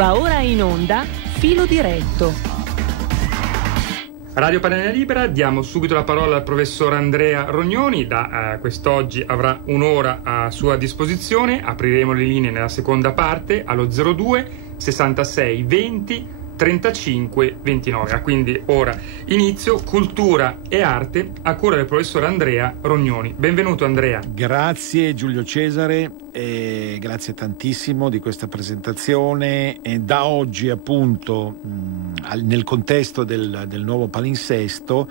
Va ora in onda Filo Diretto. Radio Padania Libera, diamo subito la parola al professor Andrea Rognoni. Da quest'oggi avrà un'ora a sua disposizione. Apriremo le linee nella seconda parte allo 02 66 20 35 29. Quindi ora inizio Cultura e Arte a cura del professor Andrea Rognoni. Benvenuto Andrea. Grazie Giulio Cesare, grazie tantissimo di questa presentazione. Da oggi appunto nel contesto del nuovo palinsesto,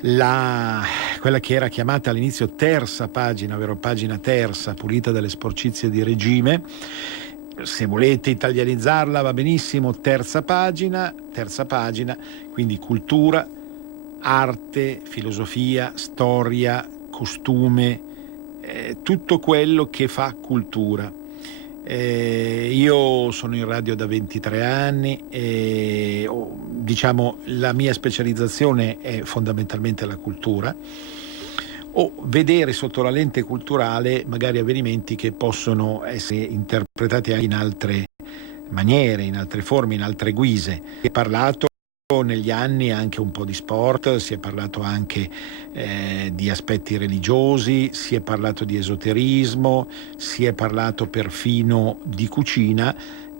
quella che era chiamata all'inizio terza pagina, ovvero pagina terza, pulita dalle sporcizie di regime, se volete italianizzarla va benissimo, terza pagina, quindi cultura, arte, filosofia, storia, costume, tutto quello che fa cultura. Io sono in radio da 23 anni e diciamo la mia specializzazione è fondamentalmente la cultura, o vedere sotto la lente culturale magari avvenimenti che possono essere interpretati anche in altre maniere, in altre forme, in altre guise. Si è parlato negli anni anche un po' di sport, si è parlato anche di aspetti religiosi, si è parlato di esoterismo, si è parlato perfino di cucina,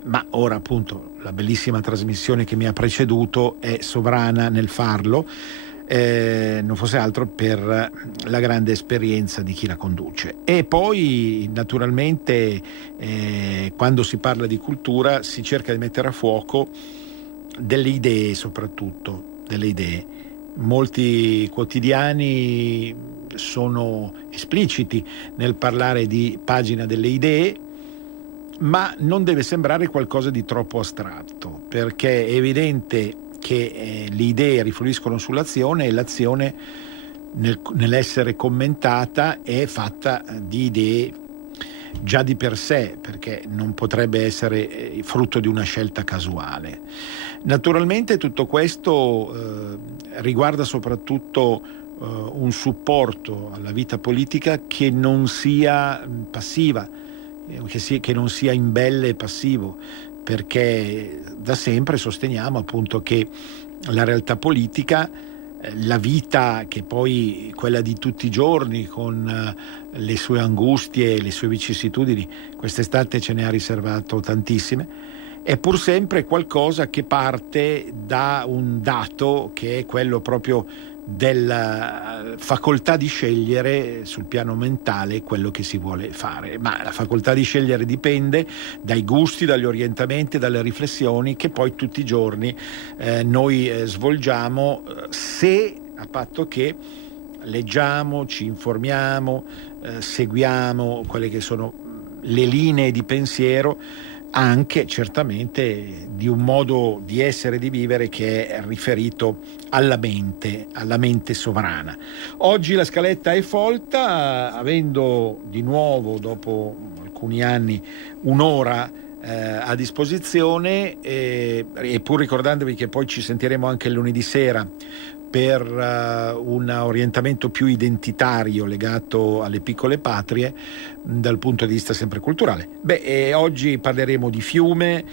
ma ora appunto la bellissima trasmissione che mi ha preceduto è sovrana nel farlo. Non fosse altro per la grande esperienza di chi la conduce. E poi naturalmente quando si parla di cultura si cerca di mettere a fuoco delle idee, soprattutto delle idee. Molti quotidiani sono espliciti nel parlare di pagina delle idee, ma non deve sembrare qualcosa di troppo astratto, perché è evidente che le idee rifluiscono sull'azione e l'azione nell'essere commentata è fatta di idee già di per sé, perché non potrebbe essere frutto di una scelta casuale. Naturalmente tutto questo riguarda soprattutto un supporto alla vita politica che non sia passiva, che non sia imbelle e passivo, perché da sempre sosteniamo appunto che la realtà politica, la vita che poi quella di tutti i giorni con le sue angustie e le sue vicissitudini, quest'estate ce ne ha riservato tantissime, è pur sempre qualcosa che parte da un dato che è quello proprio della facoltà di scegliere sul piano mentale quello che si vuole fare. Ma la facoltà di scegliere dipende dai gusti, dagli orientamenti, dalle riflessioni che poi tutti i giorni noi svolgiamo, se a patto che leggiamo, ci informiamo, seguiamo quelle che sono le linee di pensiero, anche certamente di un modo di essere e di vivere che è riferito alla mente sovrana. Oggi la scaletta è folta, avendo di nuovo dopo alcuni anni un'ora a disposizione, e pur ricordandovi che poi ci sentiremo anche lunedì sera per un orientamento più identitario legato alle piccole patrie dal punto di vista sempre culturale. Oggi parleremo di Fiume,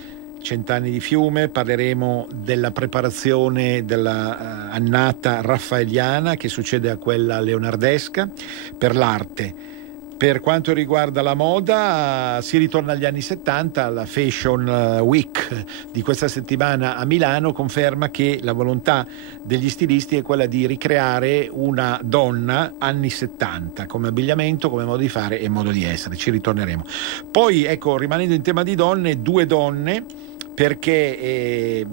100 anni di Fiume, parleremo della preparazione della annata raffaeliana che succede a quella leonardesca per l'arte. Per quanto riguarda la moda, si ritorna agli anni 70, la Fashion Week di questa settimana a Milano conferma che la volontà degli stilisti è quella di ricreare una donna anni 70 come abbigliamento, come modo di fare e modo di essere. Ci ritorneremo. Poi, ecco, rimanendo in tema di donne, due donne, perché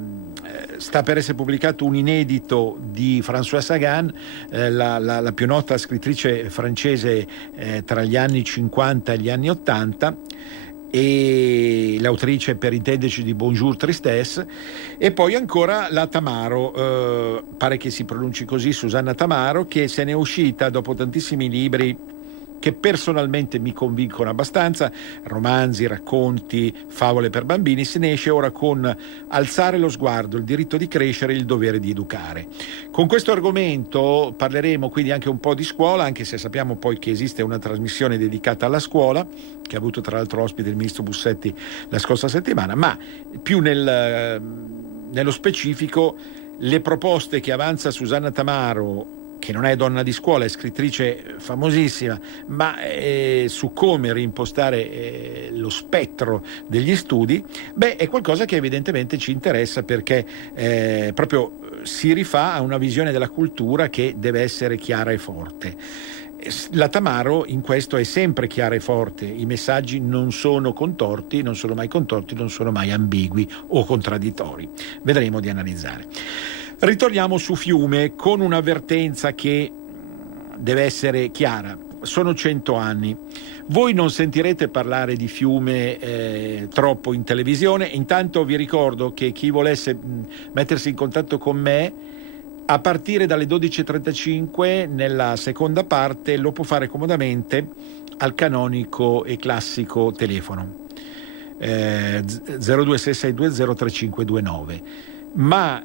sta per essere pubblicato un inedito di Françoise Sagan, la più nota scrittrice francese tra gli anni 50 e gli anni 80, e l'autrice, per intenderci, di Bonjour Tristesse, e poi ancora la Tamaro, pare che si pronunci così, Susanna Tamaro, che se n'è uscita dopo tantissimi libri che personalmente mi convincono abbastanza, romanzi, racconti, favole per bambini. Se ne esce ora con Alzare lo sguardo, il diritto di crescere, il dovere di educare. Con questo argomento parleremo quindi anche un po' di scuola, anche se sappiamo poi che esiste una trasmissione dedicata alla scuola, che ha avuto tra l'altro ospite il ministro Bussetti la scorsa settimana, ma più nello specifico le proposte che avanza Susanna Tamaro, che non è donna di scuola, è scrittrice famosissima, ma su come reimpostare lo spettro degli studi, è qualcosa che evidentemente ci interessa, perché proprio si rifà a una visione della cultura che deve essere chiara e forte. La Tamaro in questo è sempre chiara e forte, i messaggi non sono contorti, non sono mai contorti, non sono mai ambigui o contraddittori. Vedremo di analizzare. Ritorniamo su Fiume con un'avvertenza che deve essere chiara. Sono 100 anni. Voi non sentirete parlare di Fiume troppo in televisione. Intanto vi ricordo che chi volesse mettersi in contatto con me, a partire dalle 12.35 nella seconda parte lo può fare comodamente al canonico e classico telefono 02662033529. Ma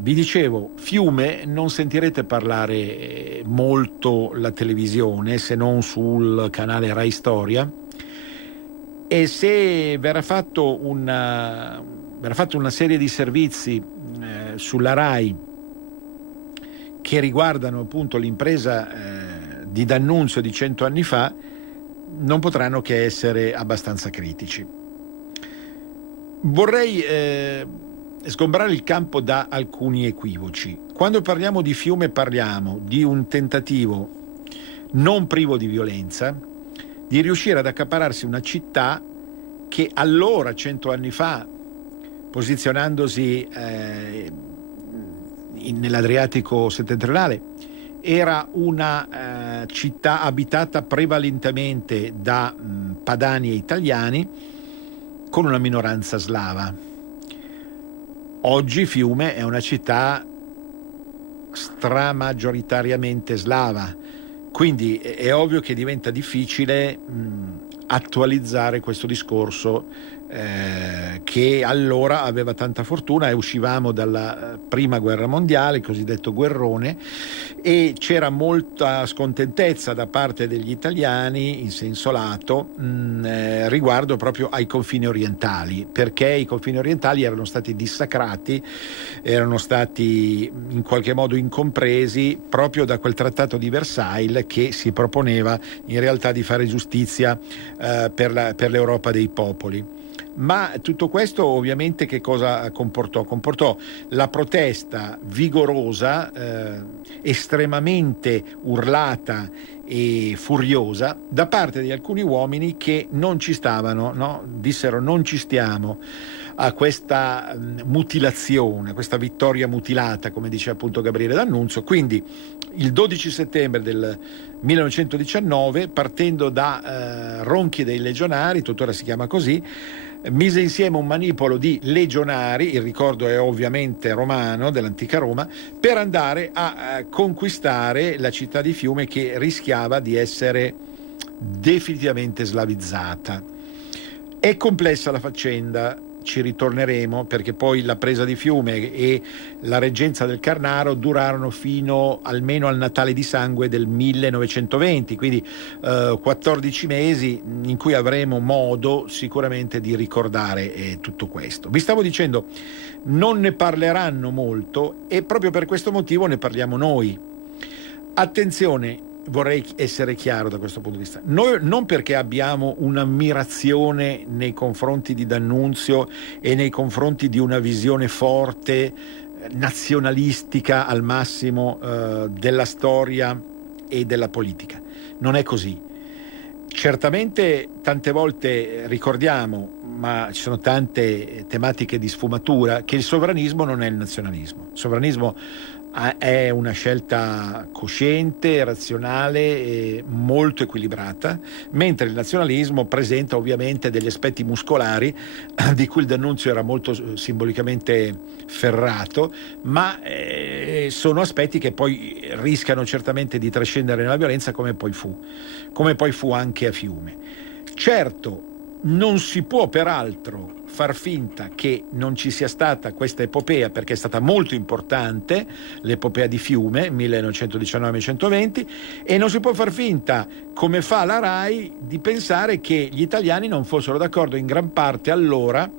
vi dicevo, Fiume non sentirete parlare molto la televisione, se non sul canale Rai Storia, e se verrà fatto una serie di servizi sulla Rai che riguardano appunto l'impresa di D'Annunzio di 100 anni fa, non potranno che essere abbastanza critici. Vorrei sgombrare il campo da alcuni equivoci. Quando parliamo di Fiume parliamo di un tentativo non privo di violenza di riuscire ad accaparrarsi una città che allora, 100 anni fa, posizionandosi nell'Adriatico settentrionale, era una città abitata prevalentemente da padani e italiani, con una minoranza slava. Oggi Fiume è una città stramaggioritariamente slava, quindi è ovvio che diventa difficile attualizzare questo discorso che allora aveva tanta fortuna, e uscivamo dalla prima guerra mondiale, il cosiddetto guerrone, e c'era molta scontentezza da parte degli italiani in senso lato riguardo proprio ai confini orientali, perché i confini orientali erano stati dissacrati, erano stati in qualche modo incompresi proprio da quel trattato di Versailles che si proponeva in realtà di fare giustizia per l'Europa dei popoli. Ma tutto questo ovviamente che cosa comportò? Comportò la protesta vigorosa, estremamente urlata e furiosa da parte di alcuni uomini che non ci stavano, no? Dissero: non ci stiamo a questa mutilazione, a questa vittoria mutilata, come dice appunto Gabriele D'Annunzio. Quindi il 12 settembre del 1919, partendo da Ronchi dei Legionari, tuttora si chiama così, mise insieme un manipolo di legionari, il ricordo è ovviamente romano, dell'antica Roma, per andare a conquistare la città di Fiume, che rischiava di essere definitivamente slavizzata. È complessa la faccenda, ci ritorneremo, perché poi la presa di Fiume e la reggenza del Carnaro durarono fino almeno al Natale di Sangue del 1920, quindi 14 mesi in cui avremo modo sicuramente di ricordare tutto questo. Vi stavo dicendo, non ne parleranno molto, e proprio per questo motivo ne parliamo noi. Attenzione, vorrei essere chiaro da questo punto di vista. Noi non perché abbiamo un'ammirazione nei confronti di D'Annunzio e nei confronti di una visione forte, nazionalistica al massimo della storia e della politica. Non è così. Certamente tante volte ricordiamo, ma ci sono tante tematiche di sfumatura, che il sovranismo non è il nazionalismo. Il sovranismo è una scelta cosciente, razionale e molto equilibrata, mentre il nazionalismo presenta ovviamente degli aspetti muscolari di cui il D'Annunzio era molto simbolicamente ferrato, ma sono aspetti che poi rischiano certamente di trascendere nella violenza, come poi fu anche a Fiume. Certo, non si può peraltro far finta che non ci sia stata questa epopea, perché è stata molto importante l'epopea di Fiume 1919-1920, e non si può far finta, come fa la RAI, di pensare che gli italiani non fossero d'accordo in gran parte allora,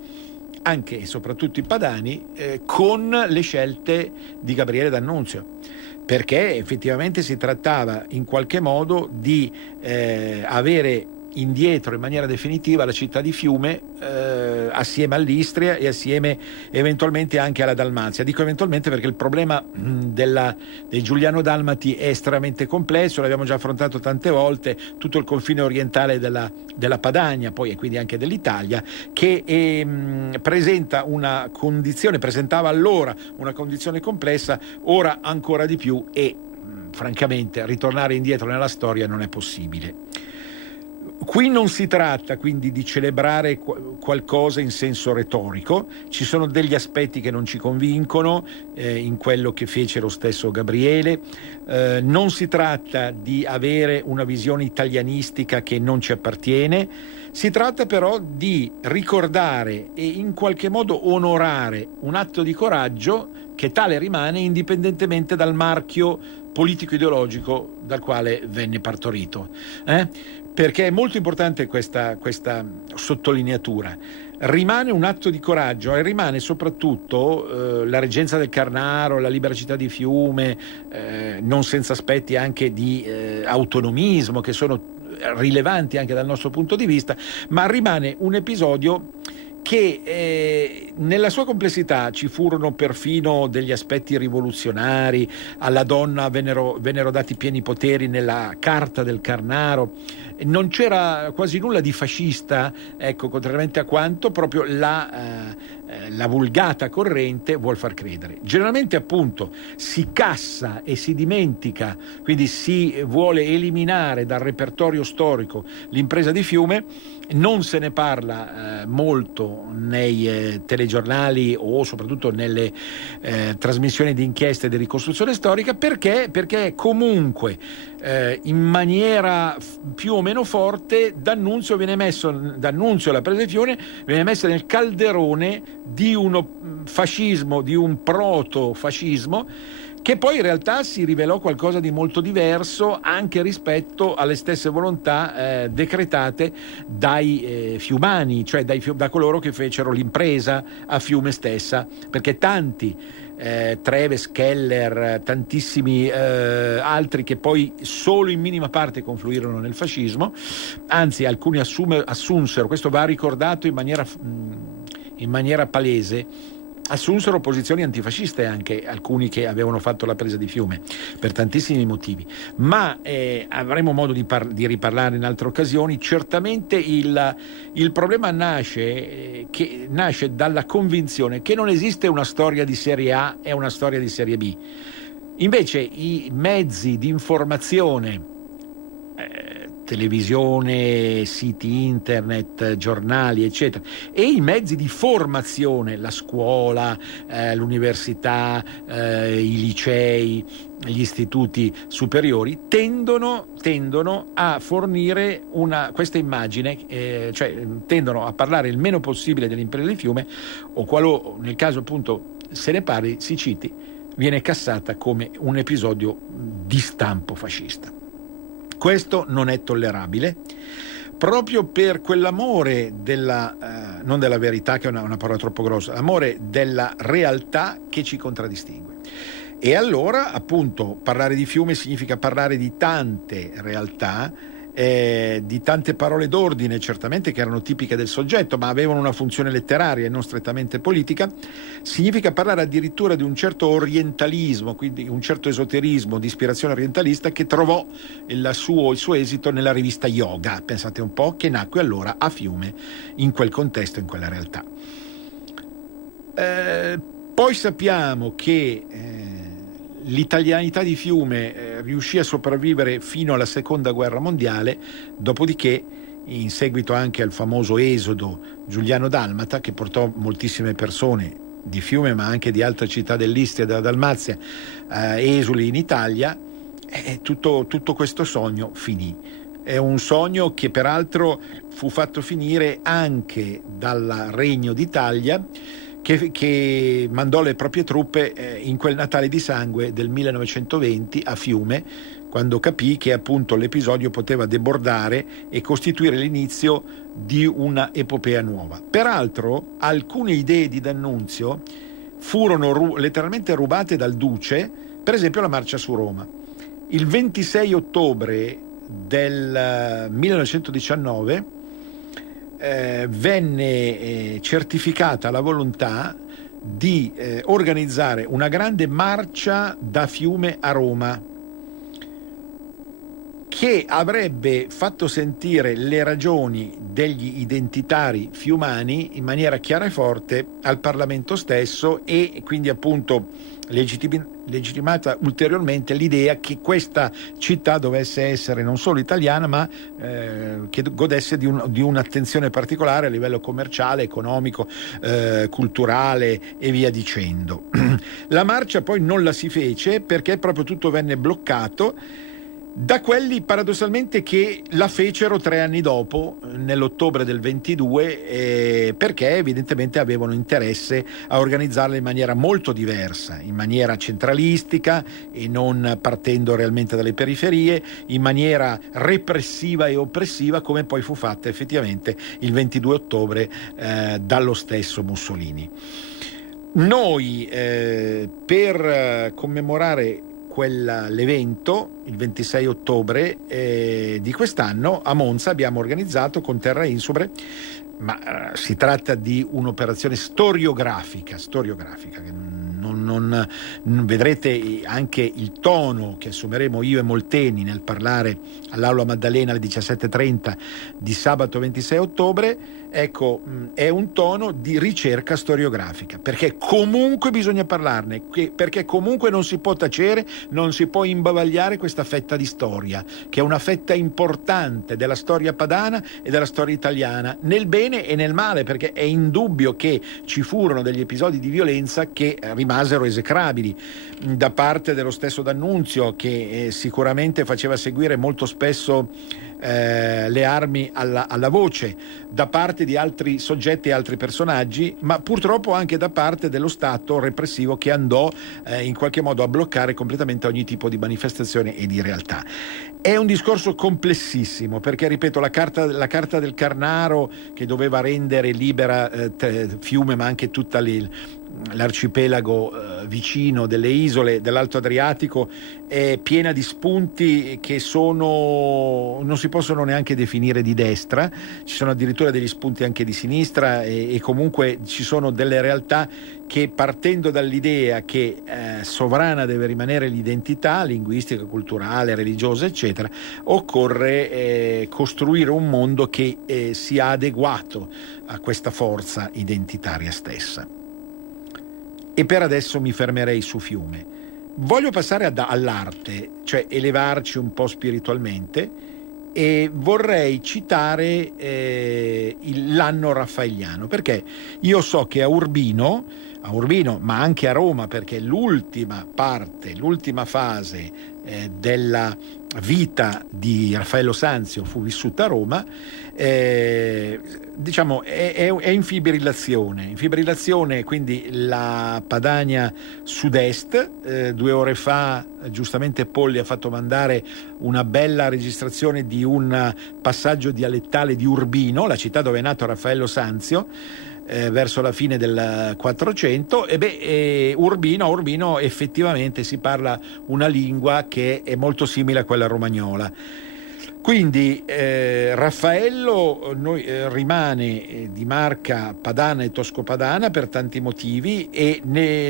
anche e soprattutto i padani, con le scelte di Gabriele D'Annunzio, perché effettivamente si trattava in qualche modo di avere indietro in maniera definitiva la città di Fiume, assieme all'Istria e assieme eventualmente anche alla Dalmazia. Dico eventualmente perché il problema dei Giuliano-Dalmati è estremamente complesso, l'abbiamo già affrontato tante volte, tutto il confine orientale della Padania, poi e quindi anche dell'Italia, che presentava allora una condizione complessa, ora ancora di più, e francamente ritornare indietro nella storia non è possibile. Qui non si tratta quindi di celebrare qualcosa in senso retorico, ci sono degli aspetti che non ci convincono in quello che fece lo stesso Gabriele, non si tratta di avere una visione italianistica che non ci appartiene, si tratta però di ricordare e in qualche modo onorare un atto di coraggio che tale rimane indipendentemente dal marchio politico-ideologico dal quale venne partorito. Perché è molto importante questa sottolineatura. Rimane un atto di coraggio e rimane soprattutto la reggenza del Carnaro, la libera città di Fiume, non senza aspetti anche di autonomismo che sono rilevanti anche dal nostro punto di vista, ma rimane un episodio che nella sua complessità ci furono perfino degli aspetti rivoluzionari, alla donna vennero dati pieni poteri nella Carta del Carnaro, non c'era quasi nulla di fascista, ecco, contrariamente a quanto proprio la vulgata corrente vuol far credere. Generalmente appunto si cassa e si dimentica, quindi si vuole eliminare dal repertorio storico l'impresa di Fiume, non se ne parla molto nei telegiornali o soprattutto nelle trasmissioni di inchieste di ricostruzione storica, perché comunque in maniera più o meno forte D'Annunzio, la presa di Fiume viene messa nel calderone di uno fascismo, di un proto-fascismo, che poi in realtà si rivelò qualcosa di molto diverso anche rispetto alle stesse volontà decretate dai fiumani, cioè da coloro che fecero l'impresa a Fiume stessa, perché tanti Treves, Keller, tantissimi altri che poi solo in minima parte confluirono nel fascismo, anzi alcuni assunsero, questo va ricordato in maniera palese, assunsero posizioni antifasciste anche alcuni che avevano fatto la presa di Fiume per tantissimi motivi, ma avremo modo di riparlare in altre occasioni. Certamente il problema nasce dalla convinzione che non esiste una storia di serie A e una storia di serie B. Invece i mezzi di informazione, televisione, siti internet, giornali, eccetera, e i mezzi di formazione, la scuola, l'università, i licei, gli istituti superiori, tendono a fornire questa immagine, cioè tendono a parlare il meno possibile dell'impresa di Fiume, o nel caso appunto se ne parli, si citi, viene cassata come un episodio di stampo fascista. Questo non è tollerabile, proprio per quell'amore non della verità, che è una parola troppo grossa, l'amore della realtà che ci contraddistingue. E allora, appunto, parlare di Fiume significa parlare di tante realtà, di tante parole d'ordine, certamente che erano tipiche del soggetto, ma avevano una funzione letteraria e non strettamente politica. Significa parlare addirittura di un certo orientalismo, quindi un certo esoterismo di ispirazione orientalista, che trovò il suo esito nella rivista Yoga, pensate un po', che nacque allora a Fiume, in quel contesto, in quella realtà. Poi sappiamo che l'italianità di Fiume riuscì a sopravvivere fino alla seconda guerra mondiale, dopodiché, in seguito anche al famoso esodo giuliano-dalmata, che portò moltissime persone di Fiume, ma anche di altre città dell'Istria e della Dalmazia, esuli in Italia, tutto questo sogno finì. È un sogno che peraltro fu fatto finire anche dal Regno d'Italia, che mandò le proprie truppe in quel Natale di sangue del 1920 a Fiume, quando capì che appunto l'episodio poteva debordare e costituire l'inizio di una epopea nuova. Peraltro alcune idee di D'Annunzio furono letteralmente rubate dal Duce, per esempio la marcia su Roma. Il 26 ottobre del 1919 venne certificata la volontà di organizzare una grande marcia da Fiume a Roma, che avrebbe fatto sentire le ragioni degli identitari fiumani in maniera chiara e forte al Parlamento stesso, e quindi appunto legittimata ulteriormente l'idea che questa città dovesse essere non solo italiana, ma che godesse di un'attenzione particolare a livello commerciale, economico, culturale e via dicendo. La marcia poi non la si fece perché proprio tutto venne bloccato da quelli paradossalmente che la fecero 3 anni dopo, nell'ottobre del 22, perché evidentemente avevano interesse a organizzarla in maniera molto diversa, in maniera centralistica e non partendo realmente dalle periferie, in maniera repressiva e oppressiva, come poi fu fatta effettivamente il 22 ottobre dallo stesso Mussolini. Noi per commemorare l'evento, il 26 ottobre di quest'anno, a Monza abbiamo organizzato con Terra Insubre, ma si tratta di un'operazione storiografica che non vedrete anche il tono che assumeremo io e Molteni nel parlare all'Aula Maddalena alle 17:30 di sabato 26 ottobre. Ecco, è un tono di ricerca storiografica, perché comunque bisogna parlarne, perché comunque non si può tacere, non si può imbavagliare questa fetta di storia, che è una fetta importante della storia padana e della storia italiana, nel bene e nel male, perché è indubbio che ci furono degli episodi di violenza che rimasero esecrabili da parte dello stesso D'Annunzio, che sicuramente faceva seguire molto spesso le armi alla voce, da parte di altri soggetti e altri personaggi, ma purtroppo anche da parte dello Stato repressivo, che andò in qualche modo a bloccare completamente ogni tipo di manifestazione e di realtà. È un discorso complessissimo, perché ripeto, la carta del Carnaro, che doveva rendere libera Fiume ma anche tutta l'arcipelago vicino delle isole dell'Alto Adriatico, è piena di spunti che non si possono neanche definire di destra, ci sono addirittura degli spunti anche di sinistra, e comunque ci sono delle realtà che, partendo dall'idea che sovrana deve rimanere l'identità linguistica, culturale, religiosa, eccetera, occorre costruire un mondo che sia adeguato a questa forza identitaria stessa. E per adesso mi fermerei su Fiume. Voglio passare all'arte, cioè elevarci un po' spiritualmente, e vorrei citare l'anno raffaelliano, perché io so che a Urbino, ma anche a Roma, perché l'ultima fase della vita di Raffaello Sanzio fu vissuta a Roma, diciamo è in fibrillazione, quindi la Padania sud-est. 2 ore fa giustamente Polli ha fatto mandare una bella registrazione di un passaggio dialettale di Urbino, la città dove è nato Raffaello Sanzio, verso la fine del 400. Urbino effettivamente si parla una lingua che è molto simile a quella romagnola. Quindi Raffaello rimane di marca padana e toscopadana per tanti motivi, e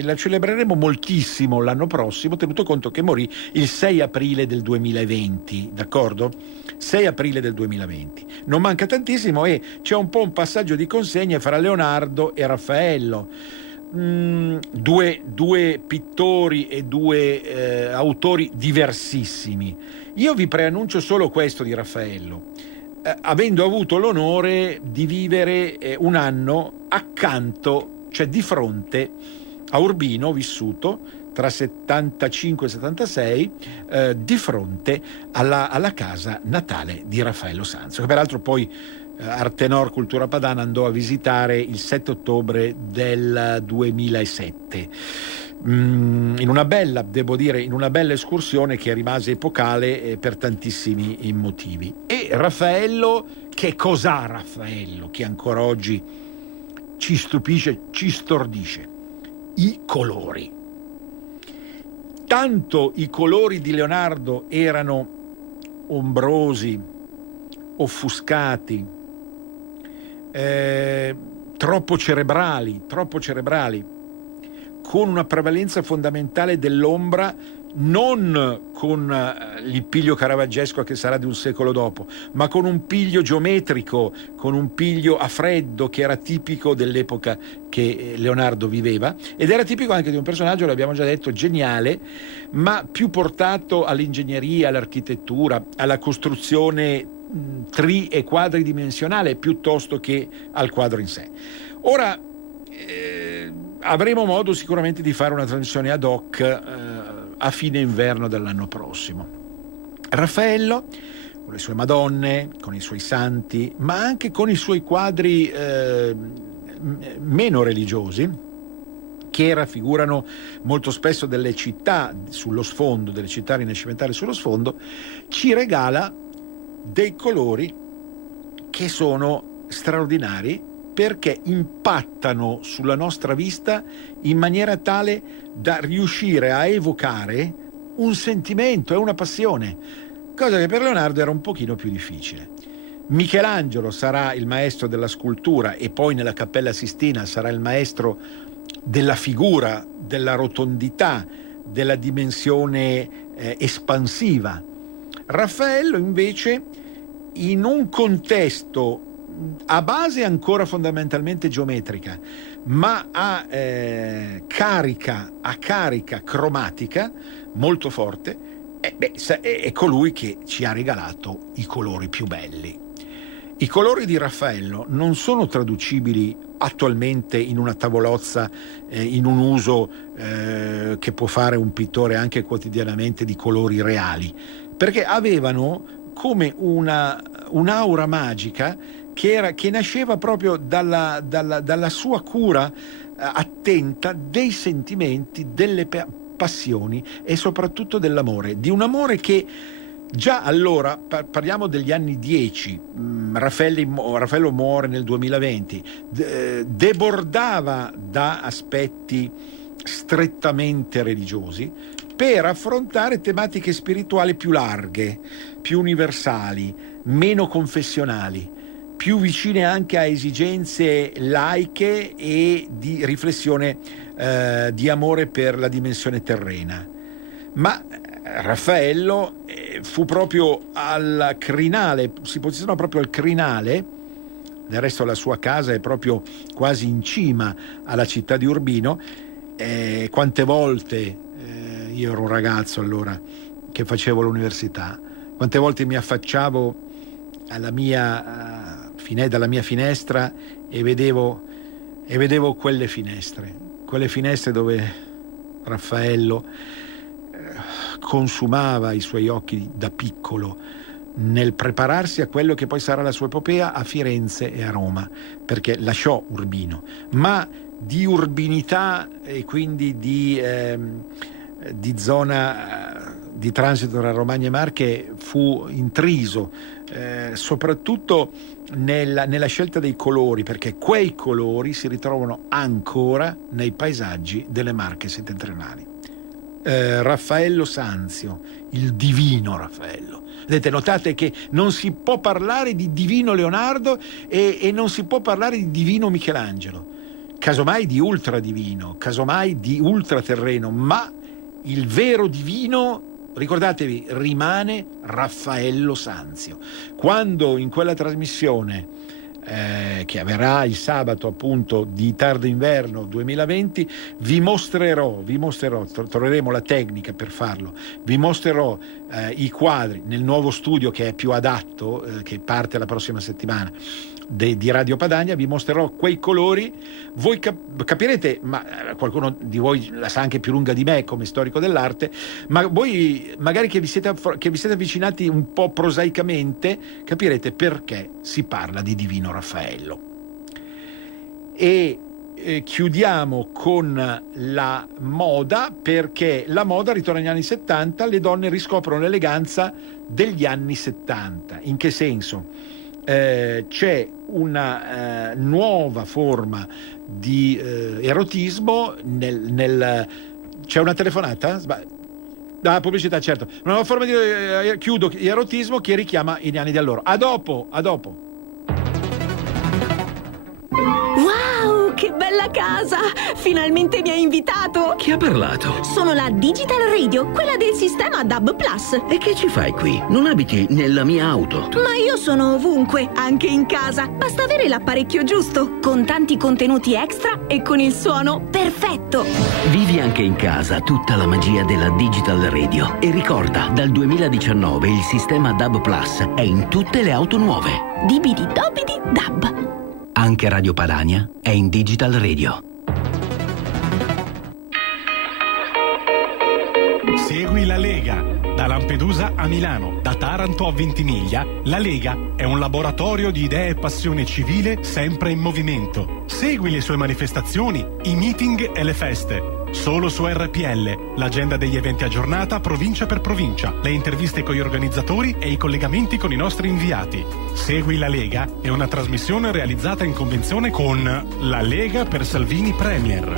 la celebreremo moltissimo l'anno prossimo, tenuto conto che morì il 6 aprile del 2020, d'accordo? 6 aprile del 2020. Non manca tantissimo, e c'è un po' un passaggio di consegne fra Leonardo e Raffaello. Due pittori e 2 autori diversissimi. Io vi preannuncio solo questo di Raffaello. Avendo avuto l'onore di vivere un anno accanto cioè di fronte a Urbino, vissuto tra 75 e 76, di fronte alla casa natale di Raffaello Sanzio, che peraltro poi Artenor Cultura Padana andò a visitare il 7 ottobre del 2007, in una bella, devo dire, in una bella escursione che rimase epocale per tantissimi motivi. E Raffaello, che cos'ha Raffaello che ancora oggi ci stupisce, ci stordisce? I colori. Tanto i colori di Leonardo erano ombrosi, offuscati, troppo cerebrali, con una prevalenza fondamentale dell'ombra, non con il piglio caravaggesco che sarà di un secolo dopo, ma con un piglio geometrico, con un piglio a freddo che era tipico dell'epoca che Leonardo viveva, ed era tipico anche di un personaggio, l'abbiamo già detto, geniale, ma più portato all'ingegneria, all'architettura, alla costruzione tri- e quadridimensionale piuttosto che al quadro in sé. Ora avremo modo sicuramente di fare una trasmissione ad hoc a fine inverno dell'anno prossimo. Raffaello, con le sue Madonne, con i suoi santi, ma anche con i suoi quadri meno religiosi, che raffigurano molto spesso delle città sullo sfondo, delle città rinascimentali sullo sfondo, ci regala dei colori che sono straordinari, perché impattano sulla nostra vista in maniera tale da riuscire a evocare un sentimento e una passione, cosa che per Leonardo era un pochino più difficile. Michelangelo sarà il maestro della scultura e poi nella Cappella Sistina sarà il maestro della figura, della rotondità, della dimensione espansiva. Raffaello invece, in un contesto a base ancora fondamentalmente geometrica, ma a carica cromatica molto forte, è colui che ci ha regalato i colori più belli. I colori di Raffaello non sono traducibili attualmente in una tavolozza, in un uso che può fare un pittore anche quotidianamente, di colori reali, perché avevano come un'aura magica che nasceva proprio dalla sua cura attenta dei sentimenti, delle passioni e soprattutto dell'amore, di un amore che già allora, parliamo degli anni 10, Raffaello muore nel 2020, debordava da aspetti strettamente religiosi per affrontare tematiche spirituali più larghe, più universali, meno confessionali, più vicine anche a esigenze laiche e di riflessione di amore per la dimensione terrena. Ma Raffaello fu proprio al crinale, si posizionò proprio al crinale, del resto la sua casa è proprio quasi in cima alla città di Urbino. Quante volte, io ero un ragazzo allora che facevo l'università, quante volte mi affacciavo dalla mia finestra e vedevo quelle finestre dove Raffaello consumava i suoi occhi da piccolo nel prepararsi a quello che poi sarà la sua epopea a Firenze e a Roma, perché lasciò Urbino, ma di urbinità e quindi di zona di transito tra Romagna e Marche fu intriso, soprattutto nella scelta dei colori, perché quei colori si ritrovano ancora nei paesaggi delle Marche settentrionali. Raffaello Sanzio, il divino Raffaello. Vedete, notate che non si può parlare di divino Leonardo e non si può parlare di divino Michelangelo, casomai di ultradivino, casomai di ultraterreno, ma il vero divino, ricordatevi, rimane Raffaello Sanzio. Quando in quella trasmissione che avverrà il sabato appunto di tardo inverno 2020, vi mostrerò, troveremo la tecnica per farlo, vi mostrerò i quadri nel nuovo studio che è più adatto, che parte la prossima settimana, di Radio Padania, vi mostrerò quei colori. Voi capirete, ma qualcuno di voi la sa anche più lunga di me come storico dell'arte, ma voi magari che vi siete avvicinati un po' prosaicamente, capirete perché si parla di Divino Raffaello. E chiudiamo con la moda, perché la moda ritorna negli anni 70, le donne riscoprono l'eleganza degli anni 70. In che senso? C'è una nuova forma di erotismo c'è una telefonata? Pubblicità, certo. Una nuova forma di chiudo erotismo che richiama gli anni di allora. A dopo. Wow, che bella casa! Finalmente mi hai invitato! Chi ha parlato? Sono la Digital Radio, quella del sistema DAB+. E che ci fai qui? Non abiti nella mia auto. Ma io sono ovunque, anche in casa. Basta avere l'apparecchio giusto, con tanti contenuti extra e con il suono perfetto. Vivi anche in casa tutta la magia della Digital Radio. E ricorda, dal 2019 il sistema DAB+ è in tutte le auto nuove. Dibidi dobidi DAB. Anche Radio Padania è in Digital Radio. Segui la Lega. Da Lampedusa a Milano, da Taranto a Ventimiglia, la Lega è un laboratorio di idee e passione civile sempre in movimento. Segui le sue manifestazioni, i meeting e le feste. Solo su RPL, l'agenda degli eventi a giornata provincia per provincia, le interviste con gli organizzatori e i collegamenti con i nostri inviati. Segui la Lega è una trasmissione realizzata in convenzione con la Lega per Salvini Premier.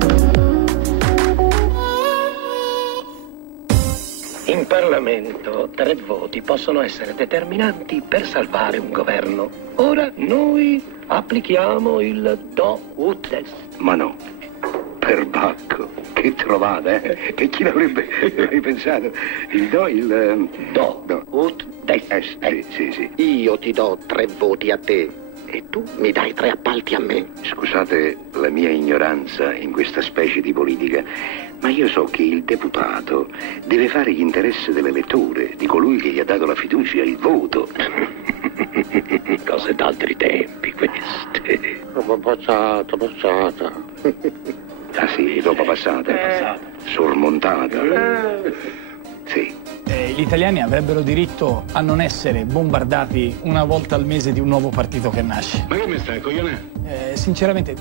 In Parlamento 3 voti possono essere determinanti per salvare un governo. Ora noi applichiamo il do ut des. Ma no, perbacco, che trovata, eh? E chi l'avrebbe pensato? Il do, Do ut des. Sì. Io ti do 3 voti a te e tu mi dai 3 appalti a me. Scusate la mia ignoranza in questa specie di politica, ma io so che il deputato deve fare gli interessi dell'elettore, di colui che gli ha dato la fiducia, il voto. Cose d'altri tempi queste. Passata. Ah sì, dopo passata. Sormontata. Sì. Gli italiani avrebbero diritto a non essere bombardati una volta al mese di un nuovo partito che nasce. Ma che mi stai, coglione? Sinceramente,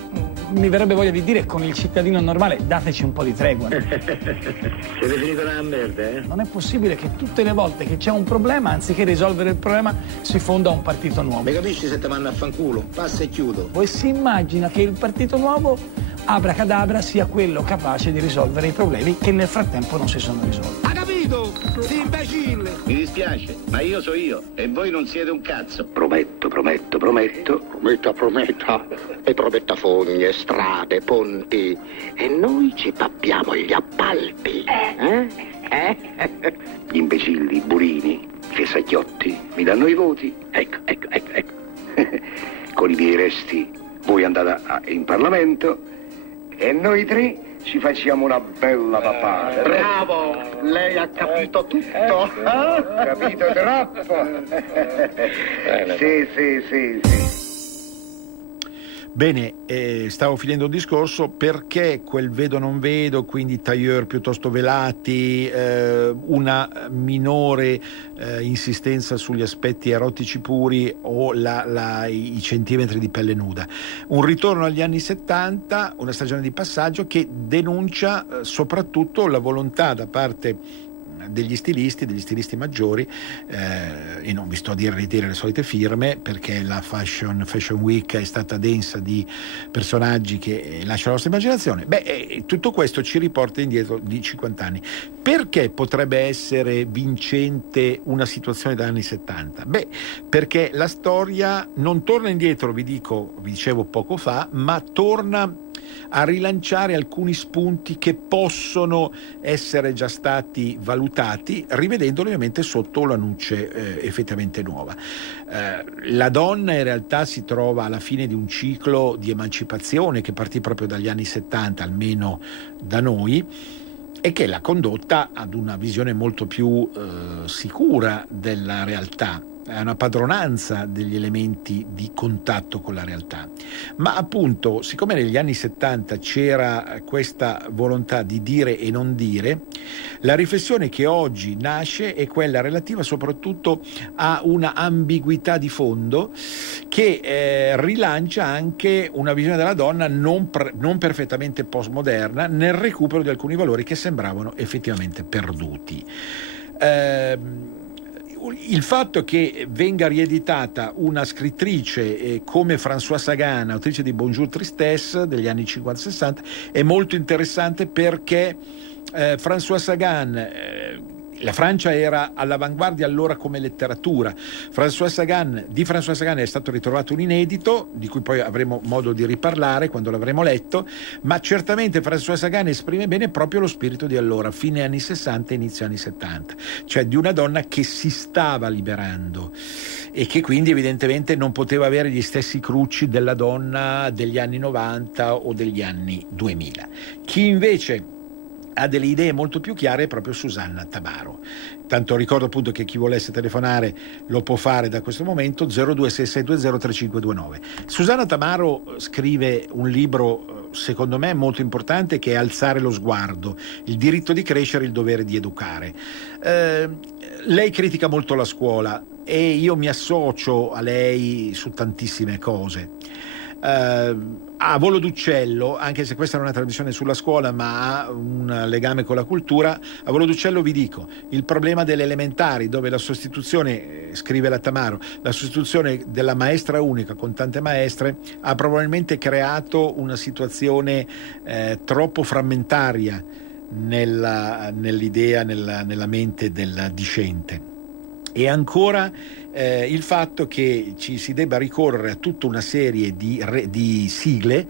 mi verrebbe voglia di dire, con il cittadino normale, dateci un po' di tregua. Siete finito nella merda, eh? Non è possibile che tutte le volte che c'è un problema, anziché risolvere il problema, si fonda un partito nuovo. Mi capisci se te vanno a fanculo? Passa e chiudo. Poi si immagina che il partito nuovo, abracadabra, sia quello capace di risolvere i problemi che nel frattempo non si sono risolti. Ha capito? Sì, imbecille! Mi dispiace, ma io so io e voi non siete un cazzo. Prometto. Prometta. E prometta fogne, strade, ponti. E noi ci pappiamo gli appalti. Gli imbecilli, i burini, i fesacchiotti, mi danno i voti. Ecco. Con i miei resti voi andate in Parlamento e noi 3 ci facciamo una bella papata. Bravo! Lei ha capito tutto. Capito troppo. Sì. Bene, stavo finendo il discorso, perché quel vedo non vedo, quindi tailleur piuttosto velati, una minore insistenza sugli aspetti erotici puri o i centimetri di pelle nuda. Un ritorno agli anni 70, una stagione di passaggio che denuncia soprattutto la volontà da parte degli stilisti maggiori, e non vi sto a ridire le solite firme, perché la Fashion Week è stata densa di personaggi che lasciano la nostra immaginazione. Tutto questo ci riporta indietro di 50 anni. Perché potrebbe essere vincente una situazione dagli anni 70? Perché la storia non torna indietro, vi dicevo poco fa, ma torna a rilanciare alcuni spunti che possono essere già stati valutati, rivedendoli ovviamente sotto la luce effettivamente nuova. La donna in realtà si trova alla fine di un ciclo di emancipazione che partì proprio dagli anni 70, almeno da noi, e che l'ha condotta ad una visione molto più sicura della realtà. padronanza degli elementi di contatto con la realtà. Ma appunto, siccome negli anni 70 c'era questa volontà di dire e non dire, la riflessione che oggi nasce è quella relativa soprattutto a una ambiguità di fondo che rilancia anche una visione della donna non perfettamente postmoderna nel recupero di alcuni valori che sembravano effettivamente perduti. Il fatto che venga rieditata una scrittrice come Françoise Sagan, autrice di Bonjour Tristesse degli anni 50-60, è molto interessante perché Françoise Sagan, la Francia era all'avanguardia allora come letteratura. Di Françoise Sagan è stato ritrovato un inedito, di cui poi avremo modo di riparlare quando l'avremo letto, ma certamente Françoise Sagan esprime bene proprio lo spirito di allora, fine anni 60 e inizio anni 70, cioè di una donna che si stava liberando e che quindi evidentemente non poteva avere gli stessi crucci della donna degli anni 90 o degli anni 2000. Chi invece ha delle idee molto più chiare è proprio Susanna Tamaro. Tanto ricordo appunto che chi volesse telefonare lo può fare da questo momento, 0266203529. Susanna Tamaro scrive un libro secondo me molto importante che è Alzare lo sguardo, il diritto di crescere, il dovere di educare. Lei critica molto la scuola e io mi associo a lei su tantissime cose. A volo d'uccello, anche se questa non è una trasmissione sulla scuola ma ha un legame con la cultura, a volo d'uccello vi dico il problema delle elementari, dove la sostituzione, scrive la Tamaro, la sostituzione della maestra unica con tante maestre ha probabilmente creato una situazione troppo frammentaria nell'idea, nella mente del discente. E ancora il fatto che ci si debba ricorrere a tutta una serie di sigle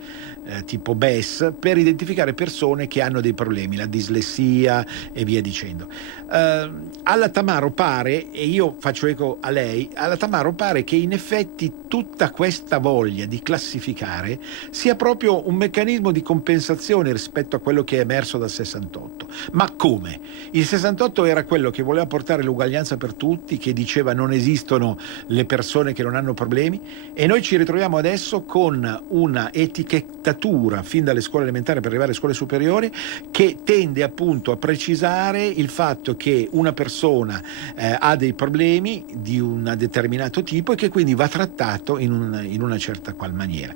tipo BES per identificare persone che hanno dei problemi, la dislessia e via dicendo. Alla Tamaro pare, e io faccio eco a lei, alla Tamaro pare che in effetti tutta questa voglia di classificare sia proprio un meccanismo di compensazione rispetto a quello che è emerso dal 68. Ma come? Il 68 era quello che voleva portare l'uguaglianza per tutti, che diceva non esistono le persone che non hanno problemi, e noi ci ritroviamo adesso con una etichettatura fin dalle scuole elementari per arrivare alle scuole superiori che tende appunto a precisare il fatto che una persona ha dei problemi di un determinato tipo e che quindi va trattato in una certa qual maniera.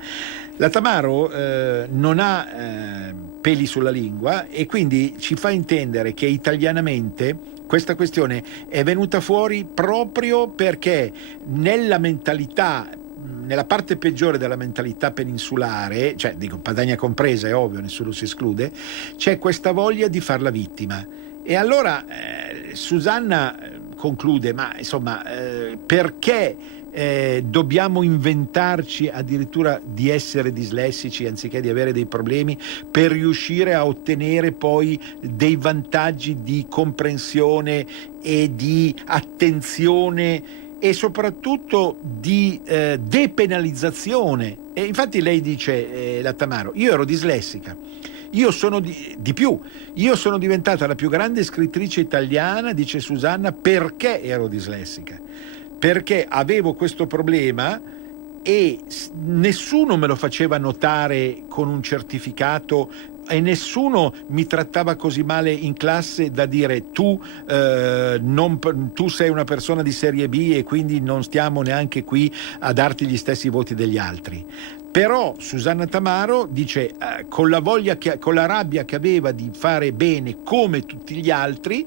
La Tamaro non ha peli sulla lingua e quindi ci fa intendere che italianamente questa questione è venuta fuori proprio perché nella mentalità, nella parte peggiore della mentalità peninsulare, cioè dico Padania compresa, è ovvio, nessuno si esclude, c'è questa voglia di far la vittima. E allora Susanna conclude, ma insomma perché dobbiamo inventarci addirittura di essere dislessici anziché di avere dei problemi per riuscire a ottenere poi dei vantaggi di comprensione e di attenzione e soprattutto di depenalizzazione. E infatti lei dice, la Tamaro, io ero dislessica, io sono di più, io sono diventata la più grande scrittrice italiana, dice Susanna, perché ero dislessica, perché avevo questo problema e nessuno me lo faceva notare con un certificato e nessuno mi trattava così male in classe da dire tu sei una persona di serie B e quindi non stiamo neanche qui a darti gli stessi voti degli altri. Però Susanna Tamaro dice con la rabbia che aveva di fare bene come tutti gli altri,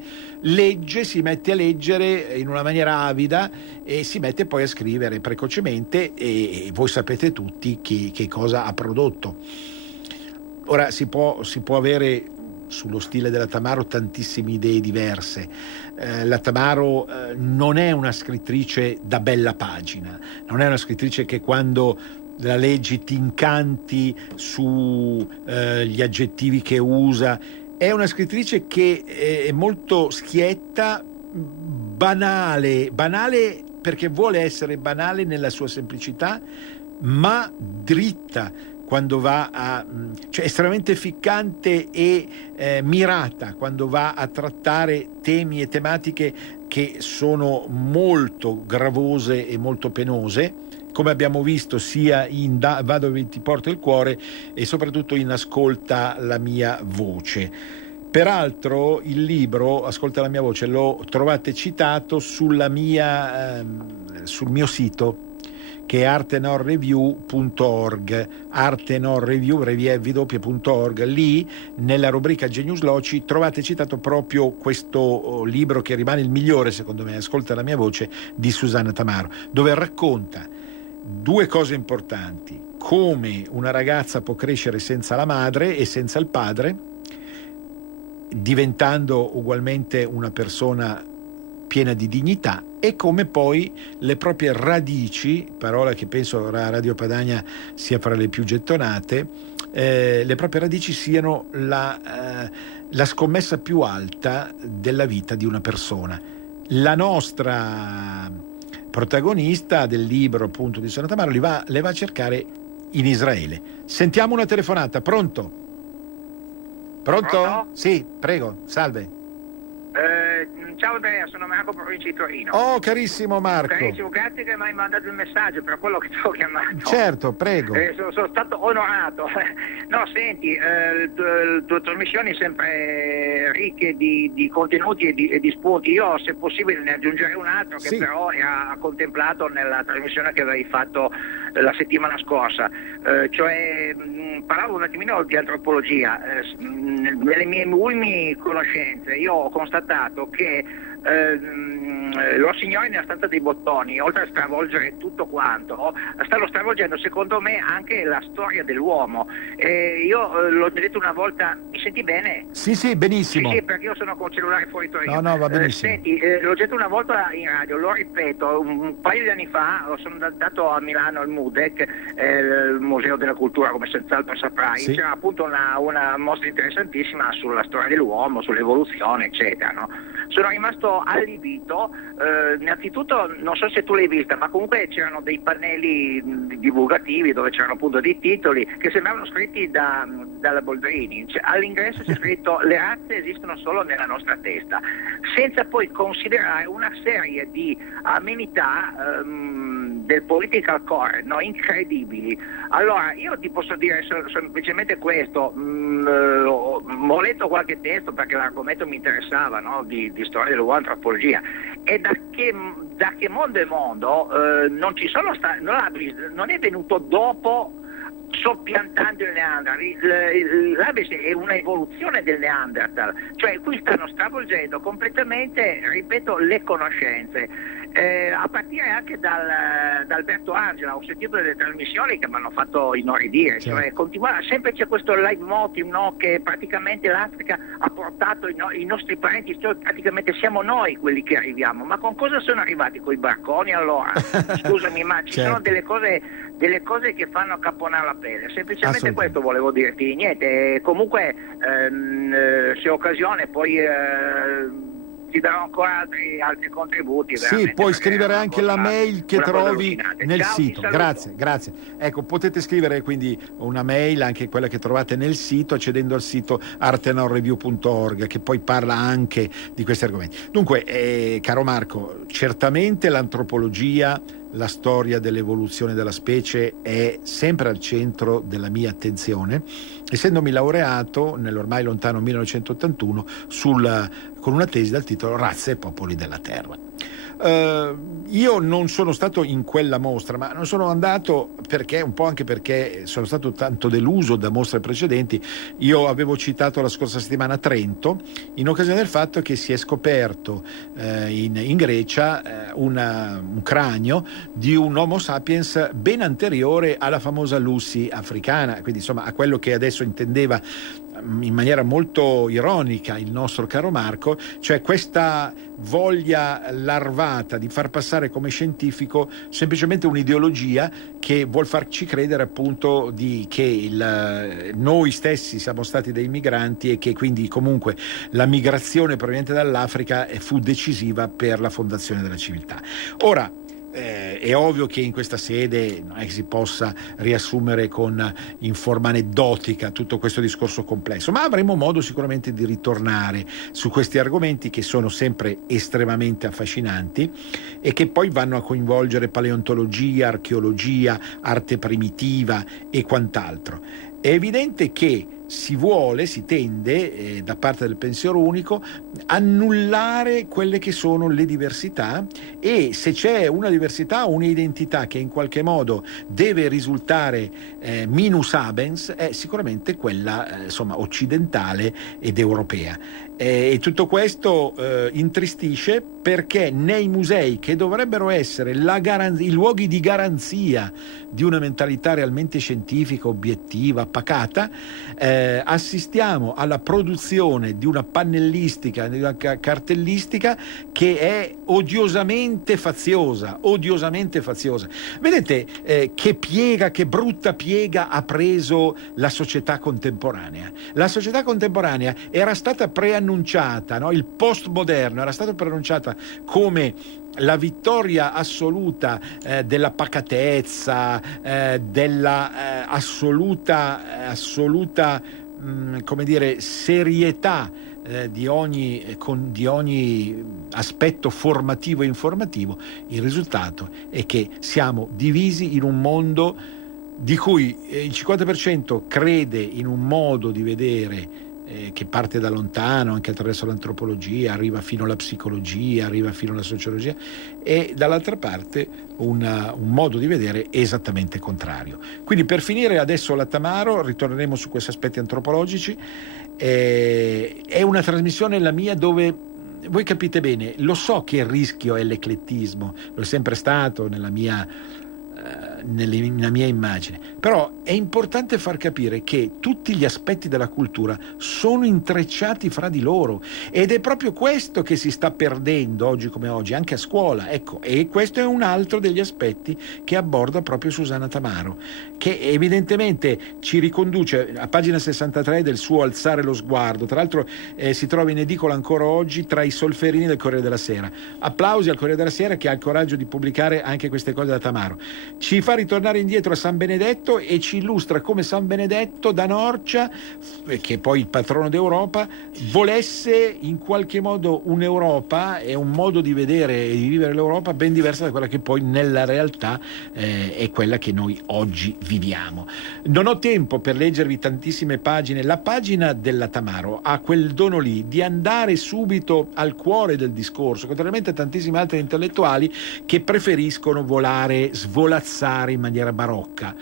si mette a leggere in una maniera avida e si mette poi a scrivere precocemente e voi sapete tutti che cosa ha prodotto. Ora si può avere sullo stile della Tamaro tantissime idee diverse. La Tamaro non è una scrittrice da bella pagina, non è una scrittrice che quando la leggi ti incanti su gli aggettivi che usa. È una scrittrice che è molto schietta, banale perché vuole essere banale nella sua semplicità, ma dritta, quando va a, cioè estremamente ficcante e mirata quando va a trattare temi e tematiche che sono molto gravose e molto penose, come abbiamo visto sia in Va dove ti porta il cuore e soprattutto in Ascolta la mia voce. Peraltro il libro Ascolta la mia voce lo trovate citato sul mio sito, che è artenorreview.org, artenorreview.org. Lì nella rubrica Genius Loci trovate citato proprio questo libro che rimane il migliore secondo me, Ascolta la mia voce, di Susanna Tamaro, dove racconta due cose importanti: come una ragazza può crescere senza la madre e senza il padre, diventando ugualmente una persona piena di dignità, e come poi le proprie radici, parola che penso a Radio Padania sia fra le più gettonate, le proprie radici siano la scommessa più alta della vita di una persona. La nostra protagonista del libro appunto di Susanna Tamaro le va a cercare in Israele. Sentiamo una telefonata. Pronto? Pronto? Sì, prego, salve. Ciao Andrea, sono Marco, provincia di Torino. Oh, carissimo Marco. Carissimo, grazie che mi hai mandato il messaggio, per quello che ti ho chiamato. Certo, prego. Sono stato onorato. No, senti, le tue trasmissioni sempre ricche di contenuti e di spunti. Io, se possibile, ne aggiungerei un altro che però era contemplato nella trasmissione che avevi fatto la settimana scorsa. Parlavo un attimino di antropologia. Nelle mie ultime conoscenze io ho constatato che lo signore nella stanza dei bottoni, oltre a stravolgere tutto quanto, stanno stravolgendo secondo me anche la storia dell'uomo. Io l'ho detto una volta, mi senti bene? Sì, benissimo. Sì, perché io sono col cellulare fuori Torino. No, va benissimo. Senti, l'ho detto una volta in radio, lo ripeto, un paio di anni fa sono andato a Milano al MUDEC, il Museo della Cultura, come senz'altro saprai. Sì. C'era appunto una mostra interessantissima sulla storia dell'uomo, sull'evoluzione, eccetera, no? Sono rimasto allibito, innanzitutto non so se tu l'hai vista, ma comunque c'erano dei pannelli divulgativi dove c'erano appunto dei titoli che sembravano scritti dalla Boldrini. All'ingresso c'è scritto: le razze esistono solo nella nostra testa, senza poi considerare una serie di amenità del political correct, no? Incredibili. Allora io ti posso dire semplicemente questo, ho letto qualche testo perché l'argomento mi interessava, no? di storia dell'uomo, antropologia, e da che mondo è mondo non ci sono non è venuto dopo soppiantando il Neanderthal. L'Abis è una evoluzione del Neanderthal, cioè qui stanno stravolgendo completamente, ripeto, le conoscenze. A partire anche da Alberto Angela, ho sentito delle trasmissioni che mi hanno fatto inorridire, cioè sempre c'è questo leitmotiv, no? Che praticamente l'Africa ha portato i nostri parenti, cioè praticamente siamo noi quelli che arriviamo. Ma con cosa sono arrivati? Con i barconi allora? Scusami, ma ci sono delle cose che fanno caponare la pelle, semplicemente questo volevo dirti. Niente, comunque se ho occasione poi ti darò ancora altri contributi. Sì, puoi scrivere anche la mail che trovi nel sito. Grazie. Ecco, potete scrivere quindi una mail, anche quella che trovate nel sito, accedendo al sito artenorreview.org, che poi parla anche di questi argomenti. Dunque, caro Marco, certamente l'antropologia, la storia dell'evoluzione della specie è sempre al centro della mia attenzione, essendomi laureato nell'ormai lontano 1981 con una tesi dal titolo Razze e popoli della Terra. Io non sono stato in quella mostra, ma non sono andato perché, un po' anche perché sono stato tanto deluso da mostre precedenti. Io avevo citato la scorsa settimana Trento, in occasione del fatto che si è scoperto in Grecia un cranio di un Homo sapiens ben anteriore alla famosa Lucy africana, quindi insomma a quello che adesso intendeva in maniera molto ironica il nostro caro Marco, cioè questa voglia larvata di far passare come scientifico semplicemente un'ideologia che vuol farci credere appunto che noi stessi siamo stati dei migranti e che quindi comunque la migrazione proveniente dall'Africa fu decisiva per la fondazione della civiltà. Ora, È ovvio che in questa sede non è che si possa riassumere in forma aneddotica tutto questo discorso complesso, ma avremo modo sicuramente di ritornare su questi argomenti che sono sempre estremamente affascinanti e che poi vanno a coinvolgere paleontologia, archeologia, arte primitiva e quant'altro. È evidente che si tende da parte del pensiero unico annullare quelle che sono le diversità, e se c'è una diversità o un'identità che in qualche modo deve risultare minus habens, è sicuramente quella occidentale ed europea. E tutto questo intristisce, perché nei musei, che dovrebbero essere i luoghi di garanzia di una mentalità realmente scientifica, obiettiva, pacata, assistiamo alla produzione di una pannellistica, di una cartellistica che è odiosamente faziosa. Vedete che brutta piega ha preso la società contemporanea. La società contemporanea era stata preannunciata, no? Il postmoderno era stato preannunciata come la vittoria assoluta della pacatezza, della assoluta serietà di ogni aspetto formativo e informativo. Il risultato è che siamo divisi in un mondo di cui il 50% crede in un modo di vedere che parte da lontano, anche attraverso l'antropologia, arriva fino alla psicologia, arriva fino alla sociologia, e dall'altra parte un modo di vedere esattamente contrario. Quindi, per finire adesso la Tamaro, ritorneremo su questi aspetti antropologici. È una trasmissione, la mia, dove voi capite bene, lo so che il rischio è l'eclettismo, lo è sempre stato nella mia immagine, però è importante far capire che tutti gli aspetti della cultura sono intrecciati fra di loro, ed è proprio questo che si sta perdendo oggi come oggi, anche a scuola. Ecco, e questo è un altro degli aspetti che abborda proprio Susanna Tamaro, che evidentemente ci riconduce a pagina 63 del suo Alzare lo sguardo. Tra l'altro si trova in edicola ancora oggi tra i solferini del Corriere della Sera. Applausi al Corriere della Sera, che ha il coraggio di pubblicare anche queste cose da Tamaro. Ci fa ritornare indietro a San Benedetto e ci illustra come San Benedetto da Norcia, che è poi il patrono d'Europa, volesse in qualche modo un'Europa e un modo di vedere e di vivere l'Europa ben diversa da quella che poi nella realtà è quella che noi oggi viviamo. Non ho tempo per leggervi tantissime pagine. La pagina della Tamaro ha quel dono lì di andare subito al cuore del discorso, contrariamente a tantissimi altri intellettuali che preferiscono volare, svolazzare in maniera barocca.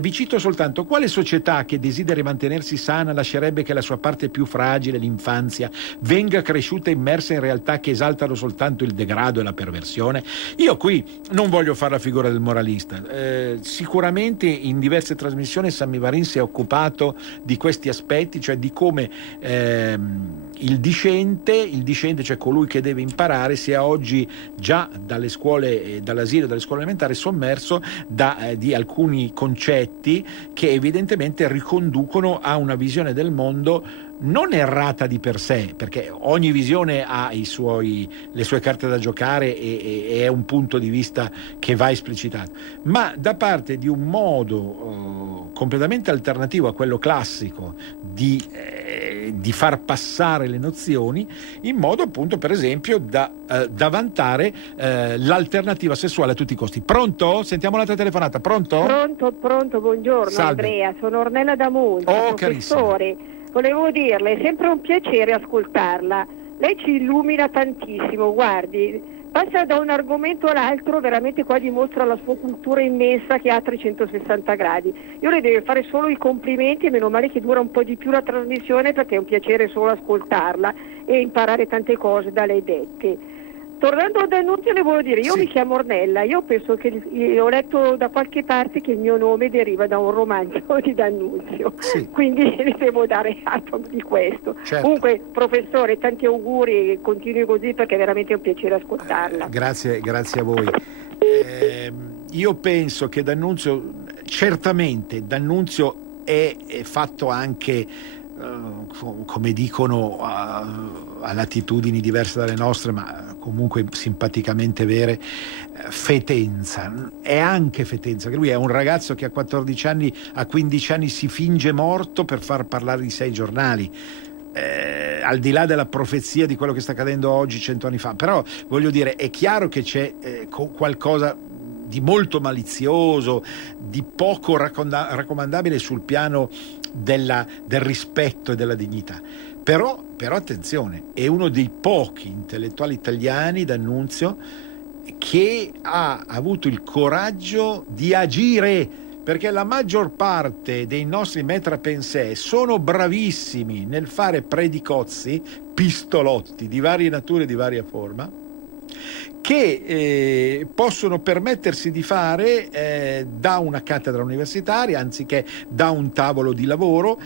Vi cito soltanto: quale società che desideri mantenersi sana lascerebbe che la sua parte più fragile, l'infanzia, venga cresciuta immersa in realtà che esaltano soltanto il degrado e la perversione? Io qui non voglio fare la figura del moralista. Sicuramente in diverse trasmissioni Sammy Varin si è occupato di questi aspetti, cioè di come il discente, cioè colui che deve imparare, sia oggi già dalle scuole, dall'asilo, dalle scuole elementari, sommerso di alcuni concetti che evidentemente riconducono a una visione del mondo non errata di per sé, perché ogni visione ha le sue carte da giocare e è un punto di vista che va esplicitato, ma da parte di un modo completamente alternativo a quello classico di far passare le nozioni, in modo appunto, per esempio, da vantare l'alternativa sessuale a tutti i costi. Pronto? Sentiamo l'altra telefonata. Pronto, buongiorno. Salve. Andrea, sono Ornella da Monza, professore. Carissima. Volevo dirle, è sempre un piacere ascoltarla. Lei ci illumina tantissimo, guardi, passa da un argomento all'altro, veramente qua dimostra la sua cultura immensa che ha a 360 gradi. Io le devo fare solo i complimenti, e meno male che dura un po' di più la trasmissione, perché è un piacere solo ascoltarla e imparare tante cose da lei dette. Tornando ad D'Annunzio, le volevo dire, io mi chiamo Ornella, io penso che ho letto da qualche parte che il mio nome deriva da un romanzo di D'Annunzio, quindi le devo dare atto di questo. Certo. Comunque, professore, tanti auguri e continui così, perché è veramente un piacere ascoltarla. Grazie a voi. Io penso che D'Annunzio, certamente D'Annunzio è fatto anche come dicono a latitudini diverse dalle nostre, ma comunque simpaticamente vere, fetenza. È anche fetenza, che lui è un ragazzo che a 14 anni, a 15 anni si finge morto per far parlare di 6 giornali. Al di là della profezia di quello che sta accadendo oggi 100 anni fa, però voglio dire, è chiaro che c'è qualcosa di molto malizioso, di poco raccomandabile sul piano del rispetto e della dignità. Però attenzione, è uno dei pochi intellettuali italiani, D'Annunzio, che ha avuto il coraggio di agire, perché la maggior parte dei nostri maître pensée sono bravissimi nel fare predicozzi, pistolotti di varie nature e di varia forma, che possono permettersi di fare da una cattedra universitaria anziché da un tavolo di lavoro,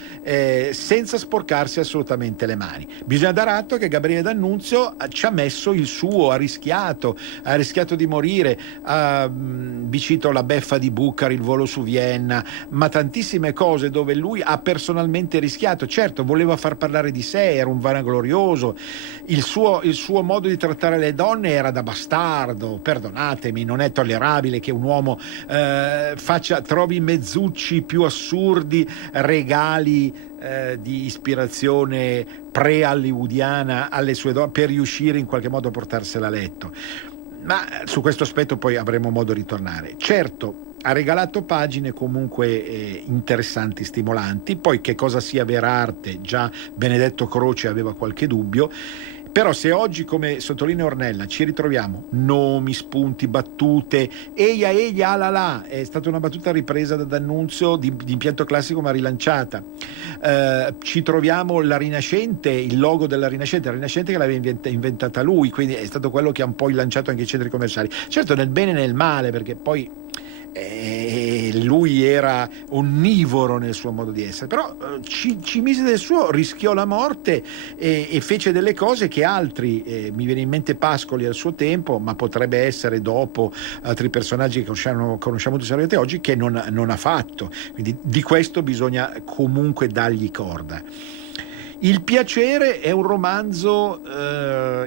senza sporcarsi assolutamente le mani. Bisogna dare atto che Gabriele D'Annunzio ci ha messo il suo, ha rischiato di morire, vi cito la beffa di Bucari, il volo su Vienna, ma tantissime cose dove lui ha personalmente rischiato. Certo, voleva far parlare di sé, era un vanaglorioso, il suo modo di trattare le donne era da bastardo, perdonatemi, non è tollerabile che un uomo trovi mezzucci più assurdi, regali di ispirazione pre-hollywoodiana alle sue donne per riuscire in qualche modo a portarsela a letto. Ma su questo aspetto poi avremo modo di ritornare. Certo, ha regalato pagine comunque interessanti, stimolanti. Poi che cosa sia vera arte, già Benedetto Croce aveva qualche dubbio. Però se oggi, come sottolinea Ornella, ci ritroviamo nomi, spunti, battute, eia, alala, è stata una battuta ripresa da D'Annunzio di impianto classico ma rilanciata, ci troviamo la Rinascente, il logo della Rinascente, la Rinascente che l'aveva inventata lui, quindi è stato quello che ha un po' rilanciato anche i centri commerciali, certo nel bene e nel male, perché poi lui era onnivoro nel suo modo di essere, però ci mise del suo, rischiò la morte e fece delle cose che altri, mi viene in mente Pascoli al suo tempo, ma potrebbe essere dopo altri personaggi che conosciamo tutti oggi, che non ha fatto. Quindi di questo bisogna comunque dargli corda. Il piacere è un romanzo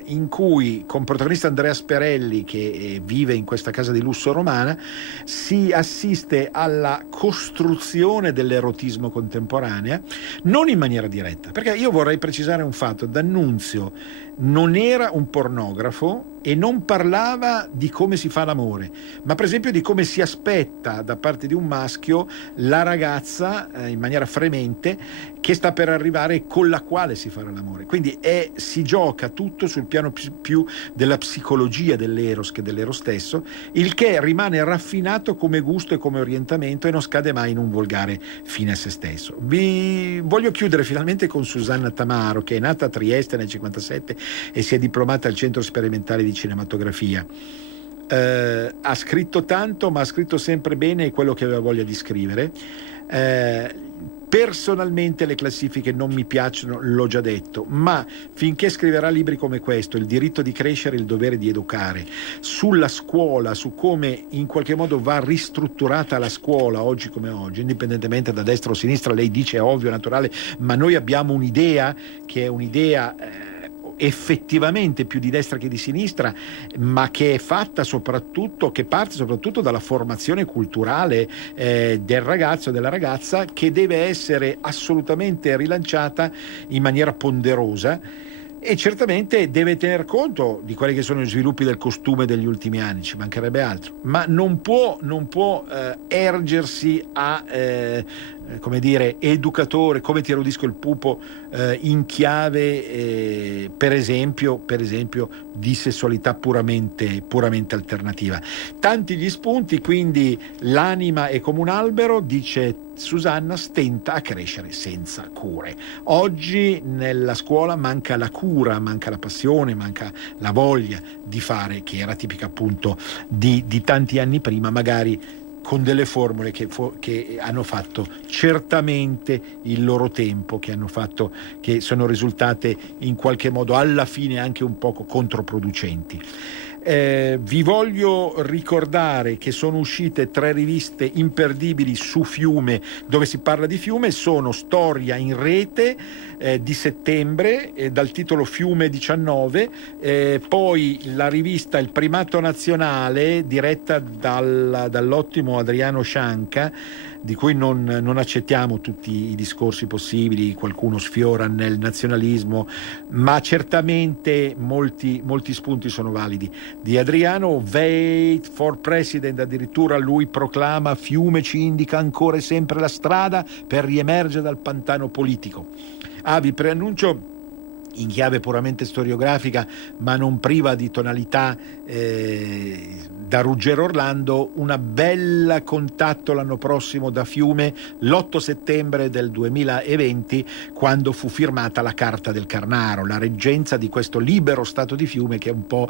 in cui, con protagonista Andrea Sperelli, che vive in questa casa di lusso romana, si assiste alla costruzione dell'erotismo contemporanea, non in maniera diretta, perché io vorrei precisare un fatto: D'Annunzio non era un pornografo e non parlava di come si fa l'amore, ma per esempio di come si aspetta da parte di un maschio la ragazza, in maniera fremente, che sta per arrivare, con la quale si farà l'amore. Quindi si gioca tutto sul piano più della psicologia dell'eros che dell'eros stesso, il che rimane raffinato come gusto e come orientamento e non scade mai in un volgare fine a se stesso. Vi voglio chiudere finalmente con Susanna Tamaro, che è nata a Trieste nel 1957 e si è diplomata al Centro Sperimentale di Cinematografia. Ha scritto tanto, ma ha scritto sempre bene quello che aveva voglia di scrivere. Personalmente le classifiche non mi piacciono, l'ho già detto, ma finché scriverà libri come questo, Il diritto di crescere, il dovere di educare, sulla scuola, su come in qualche modo va ristrutturata la scuola oggi come oggi, indipendentemente da destra o sinistra, lei dice è ovvio, naturale, ma noi abbiamo un'idea che è un'idea effettivamente più di destra che di sinistra, ma che è fatta soprattutto, che parte soprattutto dalla formazione culturale del ragazzo e della ragazza, che deve essere assolutamente rilanciata in maniera ponderosa e certamente deve tener conto di quelli che sono gli sviluppi del costume degli ultimi anni, ci mancherebbe altro, ma non può ergersi a come dire, educatore, come ti erudisco il pupo, in chiave per esempio di sessualità puramente alternativa. Tanti gli spunti, quindi l'anima è come un albero, dice Susanna, stenta a crescere senza cure. Oggi nella scuola manca la cura, manca la passione, manca la voglia di fare, che era tipica appunto di tanti anni prima, magari con delle formule che hanno fatto certamente il loro tempo, che sono risultate in qualche modo alla fine anche un poco controproducenti. Vi voglio ricordare che sono uscite 3 riviste imperdibili su Fiume, dove si parla di Fiume. Sono Storia in Rete di settembre, dal titolo Fiume 19, poi la rivista Il Primato Nazionale, diretta dall'ottimo Adriano Scianca, di cui non accettiamo tutti i discorsi possibili, qualcuno sfiora nel nazionalismo, ma certamente molti spunti sono validi. Di Adriano, Wait for President, addirittura lui proclama: Fiume ci indica ancora e sempre la strada per riemergere dal pantano politico. Vi preannuncio, in chiave puramente storiografica ma non priva di tonalità da Ruggero Orlando, una bella contatto l'anno prossimo da Fiume, l'8 settembre del 2020, quando fu firmata la Carta del Carnaro, la reggenza di questo libero stato di Fiume che un po'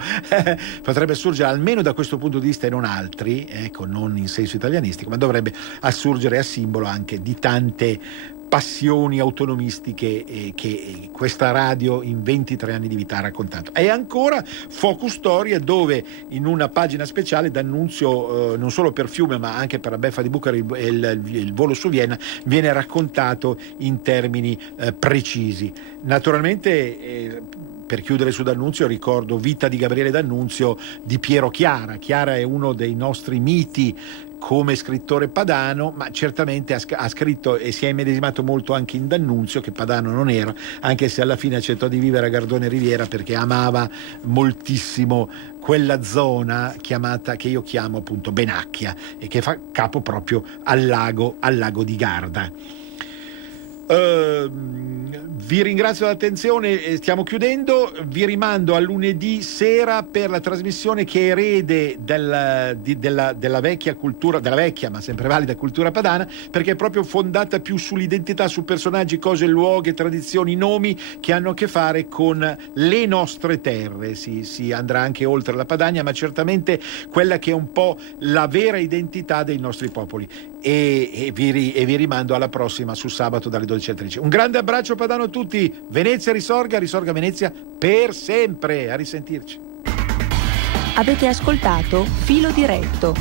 potrebbe assurgere, almeno da questo punto di vista e non altri, ecco, non in senso italianistico, ma dovrebbe assurgere a simbolo anche di tante passioni autonomistiche che questa radio in 23 anni di vita ha raccontato. E ancora Focus Storia, dove in una pagina speciale D'Annunzio, non solo per Fiume ma anche per la beffa di Bucari e il volo su Vienna, viene raccontato in termini precisi. Naturalmente per chiudere su D'Annunzio ricordo Vita di Gabriele D'Annunzio di Piero Chiara. Chiara è uno dei nostri miti come scrittore padano, ma certamente ha scritto e si è immedesimato molto anche in D'Annunzio, che padano non era, anche se alla fine accettò di vivere a Gardone Riviera perché amava moltissimo quella zona che io chiamo appunto Benacchia e che fa capo proprio al lago di Garda. Vi ringrazio dell'attenzione, stiamo chiudendo, vi rimando a lunedì sera per la trasmissione che erede della vecchia cultura, della vecchia ma sempre valida cultura padana, perché è proprio fondata più sull'identità, su personaggi, cose, luoghi, tradizioni, nomi che hanno a che fare con le nostre terre. Si andrà anche oltre la Padania, ma certamente quella che è un po' la vera identità dei nostri popoli. E vi rimando alla prossima su sabato dalle 12:13. Un grande abbraccio padano a tutti. Venezia risorga Venezia per sempre. A risentirci. Avete ascoltato Filo Diretto.